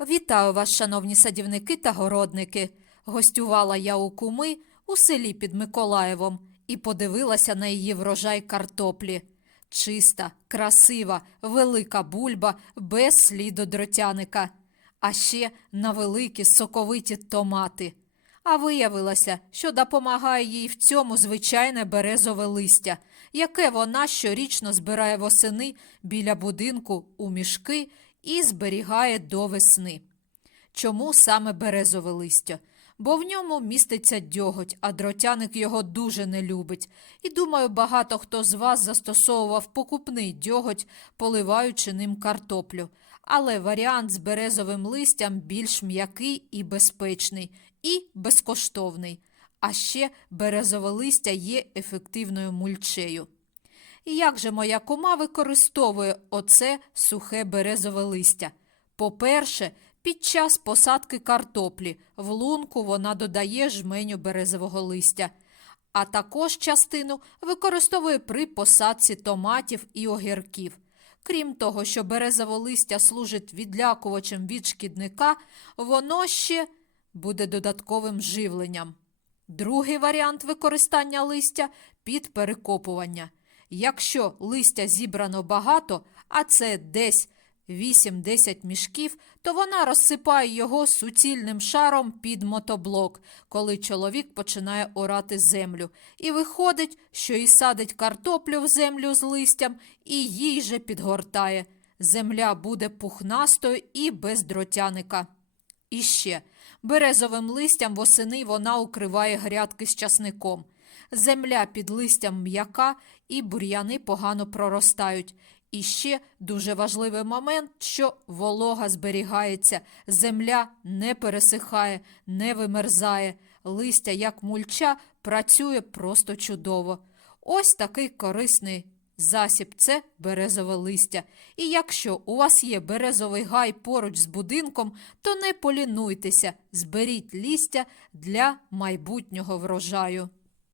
Вітаю вас, шановні садівники та городники. Гостювала я у куми у селі під Миколаєвом і подивилася на її врожай картоплі. Чиста, красива, велика бульба без сліду дротяника, а ще на великі соковиті томати. А виявилося, що допомагає їй в цьому звичайне березове листя, яке вона щорічно збирає восени біля будинку у мішки і зберігає до весни. Чому саме березове листя? Бо в ньому міститься дьоготь, а дротяник його дуже не любить. І думаю, багато хто з вас застосовував покупний дьоготь, поливаючи ним картоплю. Але варіант з березовим листям більш м'який і безпечний, і безкоштовний. А ще березове листя є ефективною мульчею. Як же моя кума використовує оце сухе березове листя? По-перше, під час посадки картоплі в лунку вона додає жменю березового листя, а також частину використовує при посадці томатів і огірків. Крім того, що березове листя служить відлякувачем від шкідника, воно ще буде додатковим живленням. Другий варіант використання листя під перекопування. Якщо листя зібрано багато, а це десь 8-10 мішків, то вона розсипає його суцільним шаром під мотоблок, коли чоловік починає орати землю. І виходить, що і садить картоплю в землю з листям, і їй же підгортає. Земля буде пухнастою і без дротяника. І ще березовим листям восени вона укриває грядки з часником. Земля під листям м'яка і бур'яни погано проростають. І ще дуже важливий момент, що волога зберігається, земля не пересихає, не вимерзає, листя, як мульча, працює просто чудово. Ось такий корисний засіб це березове листя. І якщо у вас є березовий гай поруч з будинком, то не полінуйтеся, зберіть листя для майбутнього врожаю.